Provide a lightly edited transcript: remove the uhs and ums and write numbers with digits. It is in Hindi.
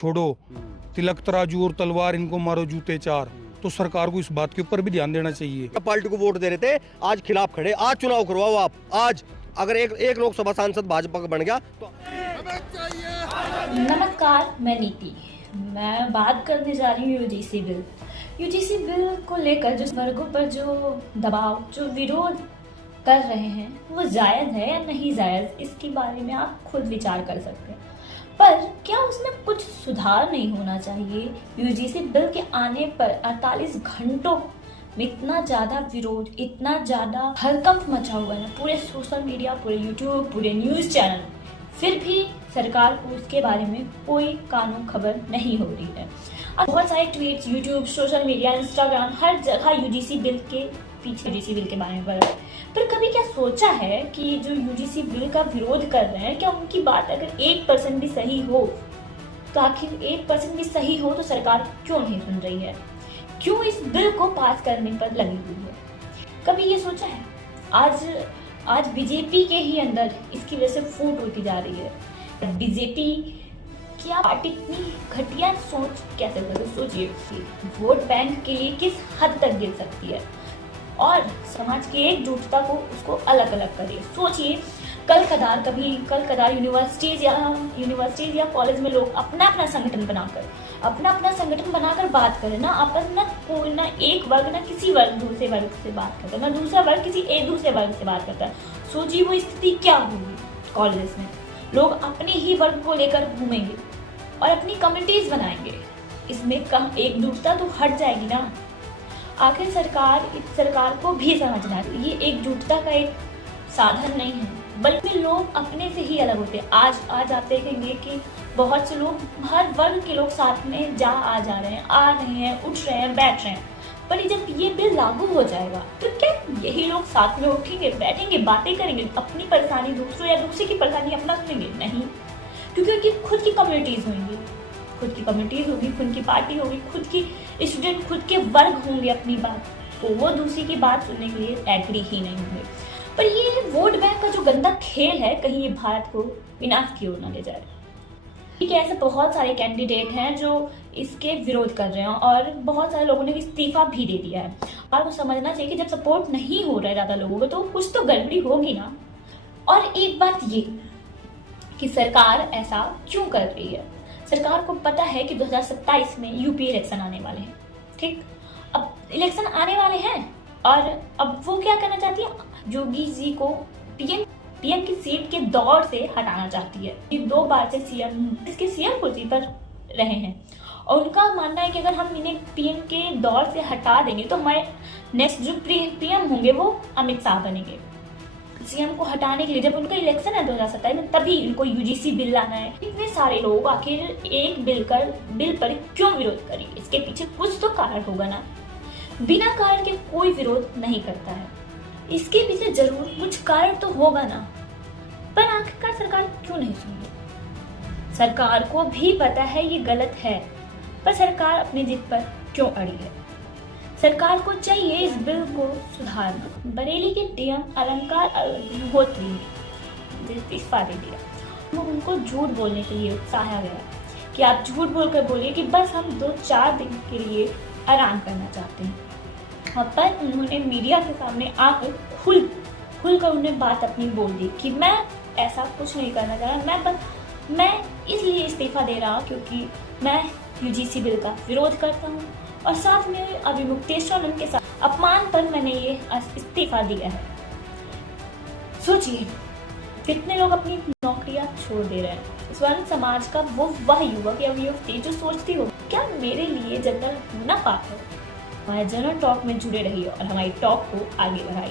छोड़ो, तिलक तराजू और तलवार इनको मारो जूते चार। तो सरकार को इस बात के ऊपर भी ध्यान देना चाहिए। पार्टी को वोट दे रहे थे, आज खिलाफ खड़े, आज चुनाव करवाओ आप। आज अगर एक लोकसभा सांसद भाजपा का बन गया तो नमस्कार, मैं नीति। मैं बात करने जा रही हूँ यूजीसी बिल। यूजीसी बिल को लेकर जो वर्गों पर जो दबाव, जो विरोध कर रहे हैं, वो जायज़ है या नहीं जायज़, इसके बारे में आप खुद विचार कर सकते हैं। पर क्या उसमें कुछ सुधार नहीं होना चाहिए? यूजीसी बिल के आने पर 48 घंटों में इतना ज़्यादा विरोध, इतना ज़्यादा हड़कंप मचा हुआ है, पूरे सोशल मीडिया, पूरे यूट्यूब, पूरे न्यूज़ चैनल, फिर भी सरकार को उसके बारे में कोई कानून खबर नहीं हो रही है। अब बहुत सारे tweets YouTube, social media, Instagram, हर जगह यूजीसी बिल के पीछे, यूजीसी बिल के बारे में पढ़ा। पर कभी क्या सोचा है कि जो यूजीसी बिल का विरोध कर रहे हैं, क्या उनकी बात अगर 1% भी सही हो, तो आखिर 1% भी सही हो तो सरकार क्यों नहीं सुन रही है? क्यों इस बिल को पास करने पर लगी हुई है? कभी ये सोचा है? आज बीजेपी के ही अंदर इसकी वजह से फूट होती जा रही है। बीजेपी क्या पार्टी इतनी घटिया सोच कैसे कर? सोचिए, वोट बैंक के लिए किस हद तक गिर सकती है और समाज की एकजुटता को उसको अलग अलग करे। सोचिए, कल कदार यूनिवर्सिटीज या कॉलेज में लोग अपना संगठन बनाकर बात करें ना, अपन ना कोई ना एक वर्ग ना किसी वर्ग दूसरे वर्ग से बात करता है, ना दूसरा वर्ग किसी एक दूसरे वर्ग से बात करता है। सोचिए वो स्थिति क्या होगी। कॉलेज में लोग अपने ही वर्ग को लेकर घूमेंगे और अपनी कम्युनिटीज बनाएंगे, इसमें कम एकजुटता तो हट जाएगी ना। आखिर सरकार को भी समझना है ये एकजुटता का एक साधन नहीं है, बल्कि लोग अपने से ही अलग होते हैं। आज आप देखेंगे कि बहुत से लोग, हर वर्ग के लोग साथ में आ जा रहे हैं, आ रहे हैं, उठ रहे हैं, बैठ रहे हैं। पर जब ये बिल लागू हो जाएगा तो क्या यही लोग साथ में उठेंगे, बैठेंगे, बातें करेंगे, अपनी परेशानी दूसरों या दूसरे की परेशानी अपना सुनेंगे? नहीं, क्योंकि उनकी खुद की कम्युनिटीज होंगी, खुद की पार्टी होगी, खुद की स्टूडेंट, खुद के वर्ग होंगे अपनी बात, तो वो दूसरी की बात सुनने के लिए एग्री ही नहीं होंगे। पर ये वोट बैंक का जो गंदा खेल है, कहीं ये भारत को विनाश की ओर न ले जाए। ठीक है, ऐसे बहुत सारे कैंडिडेट हैं जो इसके विरोध कर रहे हैं और बहुत सारे लोगों ने इस्तीफा भी दे दिया है। और वो समझना चाहिए कि जब सपोर्ट नहीं हो रहा है ज़्यादा लोगों को, तो कुछ तो गड़बड़ी होगी ना। और एक बात ये कि सरकार ऐसा क्यों कर रही है? सरकार को पता है कि 2027 में यूपी इलेक्शन आने वाले हैं। ठीक, अब इलेक्शन आने वाले हैं और अब वो क्या करना चाहती है? योगी जी को पीएम की सीट के दौर से हटाना चाहती है। ये 2 बार से सीएम कुर्सी पर रहे हैं और उनका मानना है कि अगर हम इन्हें पीएम के दौर से हटा देंगे तो हमारे नेक्स्ट जो पीएम होंगे वो अमित शाह बनेंगे। सीएम को हटाने के लिए जब उनका इलेक्शन है 2027 में, तभी इनको यूजीसी बिल लाना है। इतने सारे लोग आखिर एक बिल पर क्यों विरोध करेंगे? इसके पीछे कुछ तो कारण होगा ना। बिना कारण के कोई विरोध नहीं करता है, इसके पीछे जरूर कुछ कारण तो होगा ना। पर आखिरकार सरकार क्यों नहीं सुन रही? सरकार को भी पता है ये गलत है, पर सरकार अपनी जिद पर क्यों अड़ी है? सरकार को चाहिए इस बिल को सुधारना। बरेली के डीएम अलंकार अग्निहोत्री ने इस्तीफा दे दिया। वो उनको झूठ बोलने के लिए उकसाया गया कि आप झूठ बोलकर बोलिए कि बस हम 2-4 दिन के लिए आराम करना चाहते हैं। पर उन्होंने मीडिया के सामने आकर खुलकर उन्हें बात अपनी बोल दी कि मैं ऐसा कुछ नहीं करना चाह रहा, मैं इसलिए इस्तीफा दे रहा हूँ क्योंकि मैं यूजीसी बिल का विरोध करता हूँ और साथ में अभिमुक्तेश्वर के साथ अपमान पर मैंने ये इस्तीफा दिया है। सोचिए, कितने लोग अपनी नौकरियां छोड़ दे रहे हैं। स्वर्ण समाज का वह युवक या युवती जो सोचती हो क्या मेरे लिए जनरल होना पाप है? हमारे जनरल टॉक में जुड़े रहिए और हमारी टॉक को आगे बढ़ाइए।